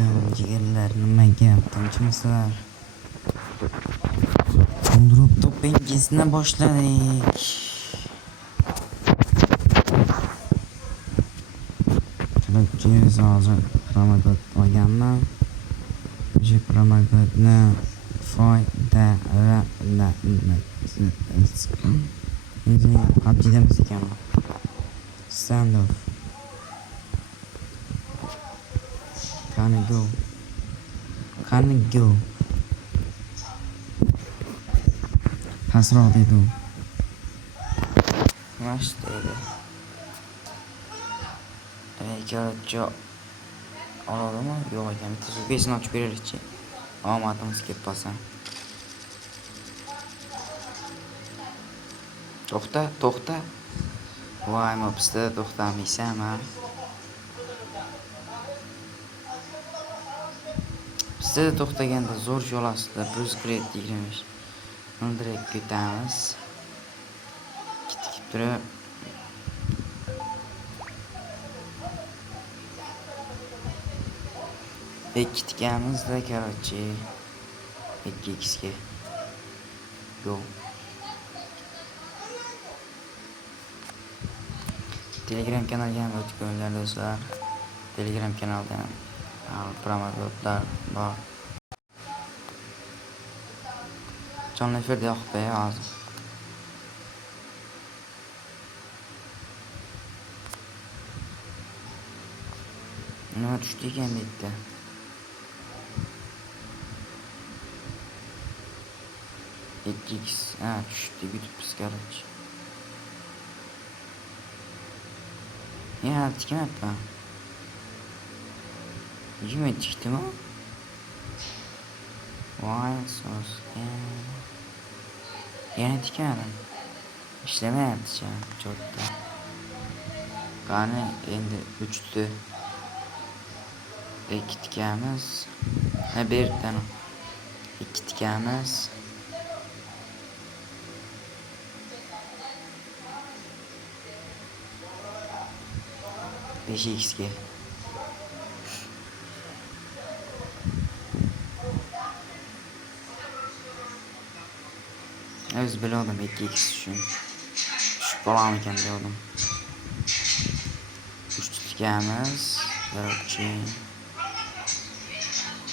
aleyküm ciğerler, nimaga tinchmisizlar? Drop to'pingizni boshladik. Kirib hozir promokod olganman. O'sha promokodni foydalanasiz. PUBG'damiz ekanman. Standoff. Qani go. Pasroq dedi u. Mash dedi. Rejo'jo oladimi? Yo'q ekan. Bitta besini ochib beraylikchi. Omadimiz ketmasin. To'xta. Voy, mopsta to'xtamaysanmi? Bizda to'xtaganda zo'r yo'l ostida Bruce Gret deganmish. Uni direkt ketamiz. Ketib turib. Bekitganimizda, короче, 2x'ga. Go. Telegram kanaliga ham o'tib ko'ringlar do'stlar. Telegram kanalda promokodlar bor. Jonli efirda yoqib qo'yay hozir. Nima tushdi ekan bitta? X, tushdi bitibsiz, короче. Ya, tikmayapman. Yeme tikdimi? Voy, sos. Yana tikmadim. İşlemayapti cho'tda. Qani endi 3'tü. Ikki tikamiz. Berdan. Ikki tikamiz. X'ga. O'z bildim 2x uchun. Tushib qolam ekan dedim. 3 tikamiz.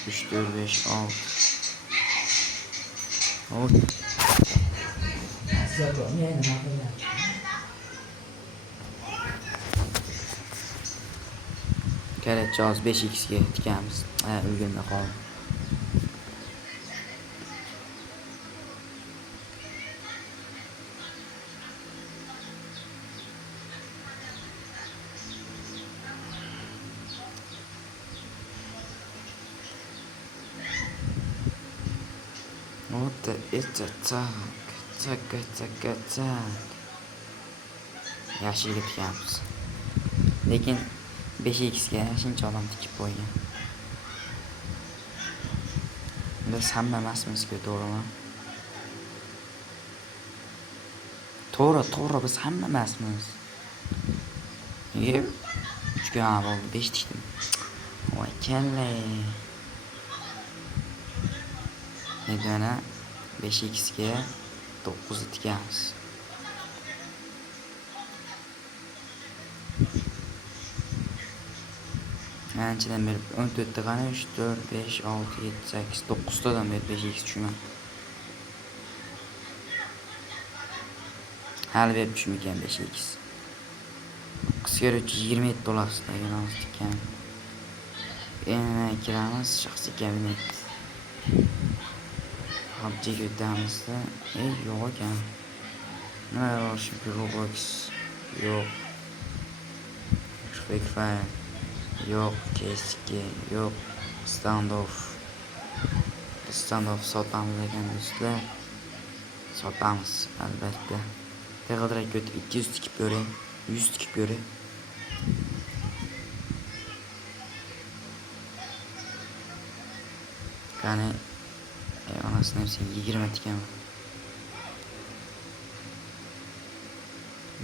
3, 4, 5, 6. Oy. Kerak joz 5x'ga tikamiz. Ulgurmay qoldim. Вот это так. Yaxshiga tikamiz. Lekin 5x'ga shuncha odam tikib qo'ygan. Biz hamma emasmiz-ku, to'g'rimi? To'g'ri, biz hamma emasmiz. Nega 3 ga bo'ldi, 5 tikdim. Voy kalla. Endi mana 5x'ga 9 tikamiz. Anchadan beri 14 ta qani 3, 4, 5, 6, 7, 8, 9 tadan beri 5x tushman. Hali berib tushmagan 5x. Qisqa $27 degan ekan. Endi kiramiz shaxsiy kabinet. PUBG'ga o'tamizda. Yo'q ekan. Nima bor shu Roblox? Yo'q. Free Fire. Yo'q, keski, yo'q. Standoff sotamiz ekan do'stlar. Sotamiz albatta. Teg'ildirak o'tib 200 tikib ko'ring, 100 tikib ko'ring. Qani onasini 20 tikaman.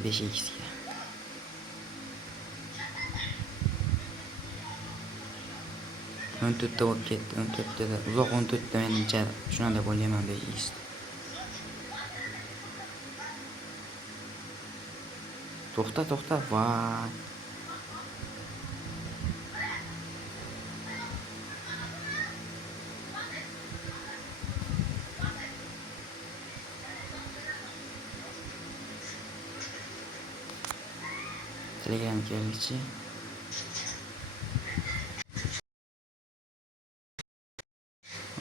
5x'ga. 14'te bo'lib ketdi. 14'te de uzoq 14'te menimcha shunday bo'laman deb eshitdim. To'xta, voy. Telegram kelgichi.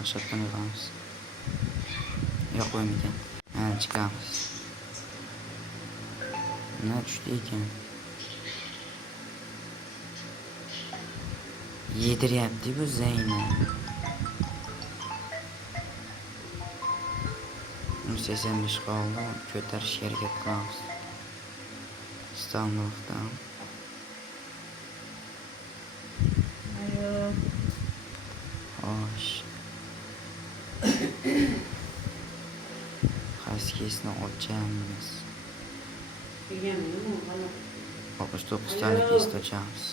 O'shatdan yig'amiz. Yo'q qo'ymagan. Ha, chiqamiz. Nima tushdi ekan? Yediryapti bu Zaynab. 85 qoldi. Ko'tarishga harakat qilamiz. Standoffdan. Xo'sh. Qaysi kesni ochamiz? 69 tane kesni ochamiz.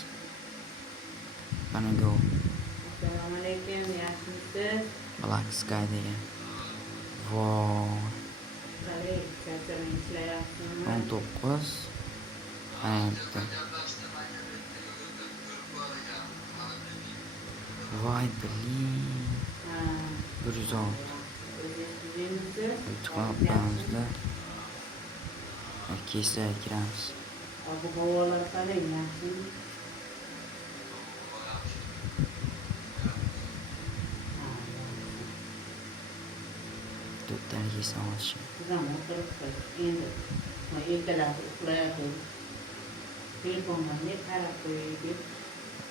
Mana go. Assalomu alaykum, yaxshimisiz? Black Sky degan. Voy. Qalay, charchagan ishlayapsizmi? 19. Ana bitta. Voy blin. Ha, 106. o'zingizmisiz? Chiqyapmizda. Keslar kiramiz. Bu havolar qalay, yaxshimi? To'rttani kesam olishim. Sizam o'tiribsiz. Endi ertalab uxlayotib telefonga ne qarab qo'yaylik?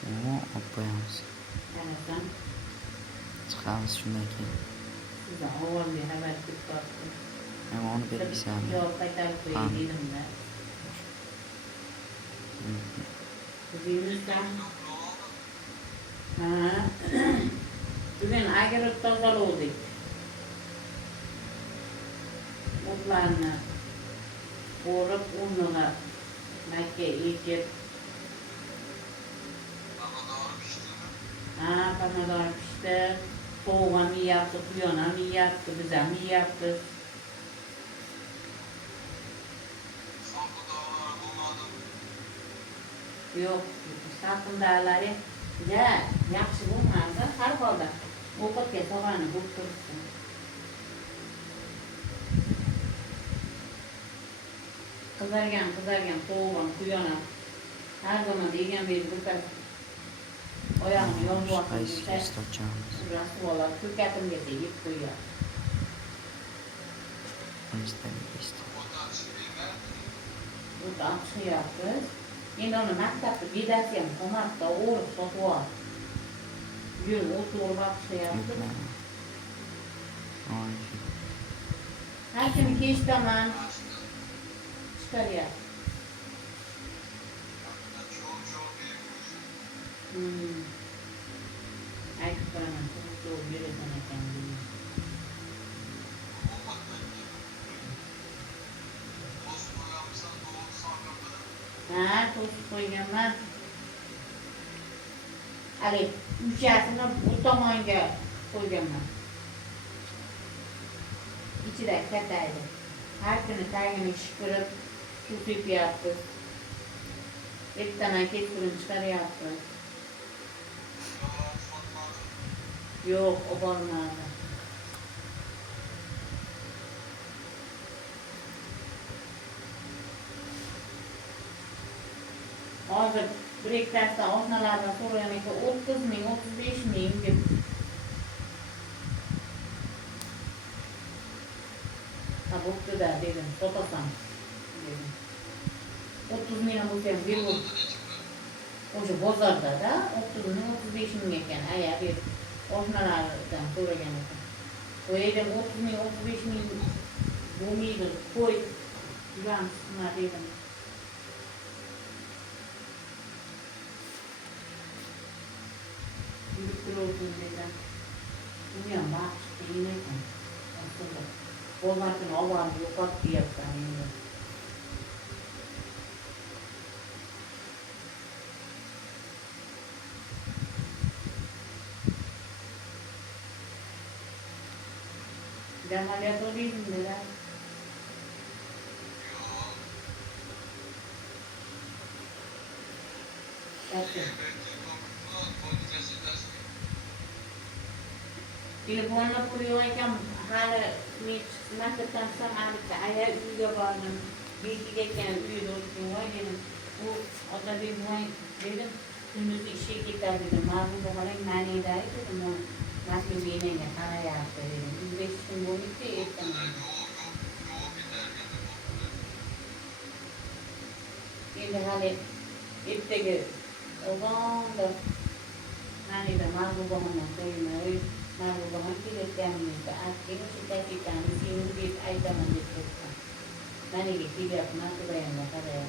Olib qo'yamiz. Qarasam, Chiqamiz shundan keyin. sizdan ovozli xabar ketyapti. Mana uni bermaysan. Javob qaytarib qo'yay dedimda. O'zingizdan? Ha. Bugun agri tozaladik. O'tlarni o'rib, o'rniga makka ekib. Ha, pomidor pishdi. So'g'u ham yeyapti, quyon ham yeyapti, biz ham yeyapmiz. Yo'q, salqindalari yaxshi bo'lmadi. Har holda ovqatga sog'ani bo'lib turibdi. Qizargan so'g'u ham, quyon ham har zaman yegan beri o'tadi. Oyog'ini yomg'ir Qaysi kesni ochamiz? rasvolar ko'katimgacha yeb qo'yadi. Qamishdan kesdi. O't aqshyapmiz. Endi uni maktabda bedasi ham qo'maqda o'rib sotib oldi. Yur, o't o'rib aqshyapti. Voy. Har kuni kechdaman chiqaryapti. Aytib qo'yaman, to'g'ri berasan ekan deyman. Ha, to'sib qo'yganman. Hali uchasini bu tomonga qo'yganman. Ichida kataydi. Har kuni tagini shikirib, suv sepyapmiz. Ertadan kechqurun chiqaryapmiz. Yo'q, obormadi. Hozir bir hektardan osnalardan so'ragan ekan 30 ming, 35 ming deb. Ha, bo'pti-da dedim, sotasan dedim. 30 ming bo'lsa ham berib o'sha bozorda-da 30 ming, 35 ming ekan, aya deb osnalardan so'ragan ekan. Qo'ydim 30 ming, 35 ming bo'lmaydi, qo'y. Yuramiz nima dedim. Yurib turuvdim dedim. Buni ham baxshi qiyin ekan. Aslida bo'lmasini oborib yo'qotib deyapsan endi. Ameliyat olayım dediler. Gerçi. Telefonla kuruyorken hala maktabdan son aldıkta ayağı uyuya bağladım. Bir iki geçen uyuda oturuyor var dedim. Bu ota bir boy dedim. Gündüz işe gider dedim. Mağazında falan mani idare dedim. O mahlubiyle hala yaptı dedim. 105 gün boyunca ettim. Şimdi hani ipteki o zaman da hani de mağlubanla koymayı mağlubanın kiletlenmesi askeri şiddetten sinir bir aydaman getirdim. Hani ki yapmak dayanma kadar.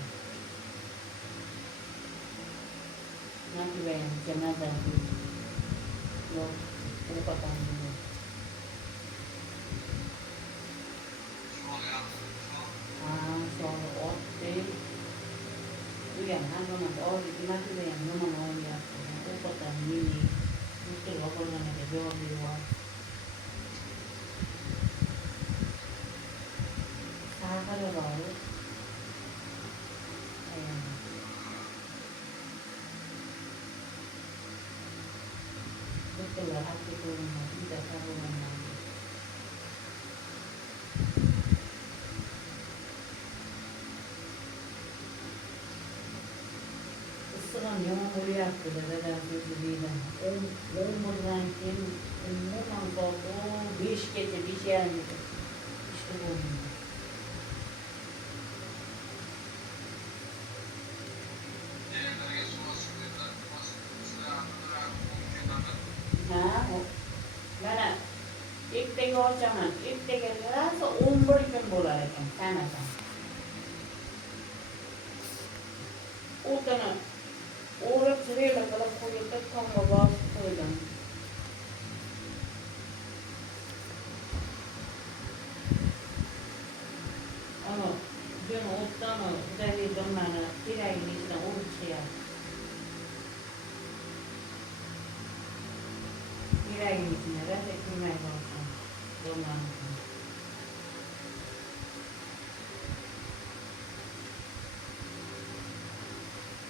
Nasıl beğendim cenazem yok. Bu kadar değil. Sonra ot değil. Uyan her zaman da orada nasıl beğendim zaman oynuyor. Bu kadar mini. Mutlu okullarına da yol var. Sağlara bağlı. Mutlular aktif olunlar. Bir defa olunlar. Isıran yaman oraya attılar. Neden sözlüğüyle. Olmadan kim? Olmadan kaldı. Beş gece bir şey gelmedi. İşte bu. Mana ipteki ochaman, ipteki rasa 11 kun bo'lar ekan, sanasam. O'tini o'rib sirayla qilib qo'yib, tomga bosib qo'ydim. Ama buni o'tdan uzalaydim mana keragini ichidan o'rib chiqyapti. Keragini ichidan rasa kirmay qolsin. Bo'lmadi.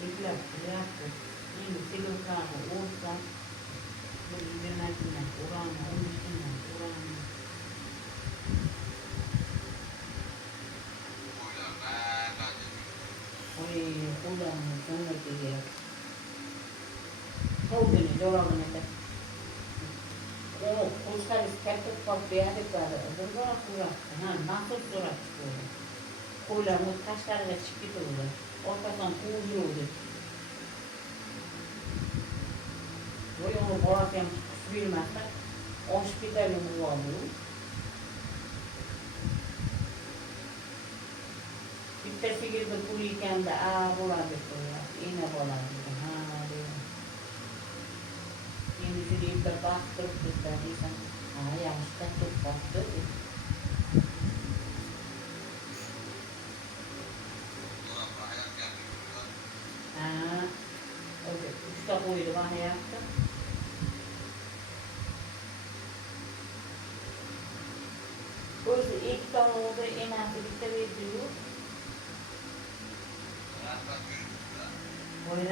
Iplab qilyapti. Endi sigaretani o'rsa, bir 20 kundan urani, 15 kundan urani. Qo'llarni ko'ngilga hovdini jo'rog'ini qo'shqaris katta qolib beradiklar. Bunga so'rashdi. Maxsus so'rashdi. Qo'llarni tashqariga chiqib ketdi. Orqasidan quvib yurdi. Bo'yog'i bolasi ham chiqib bilmasdan oshib ketadigan bo'ldi. Bitta sigirni pul ekanda bo'ladi qo'yadi. Ena bo'ladi. Endi shu yerda baxt turibdi desam, yaxshidan turibdi. Uchta qo'ydi va hayotda. O'zi ikki tomonni enasi bitta berdi-yu.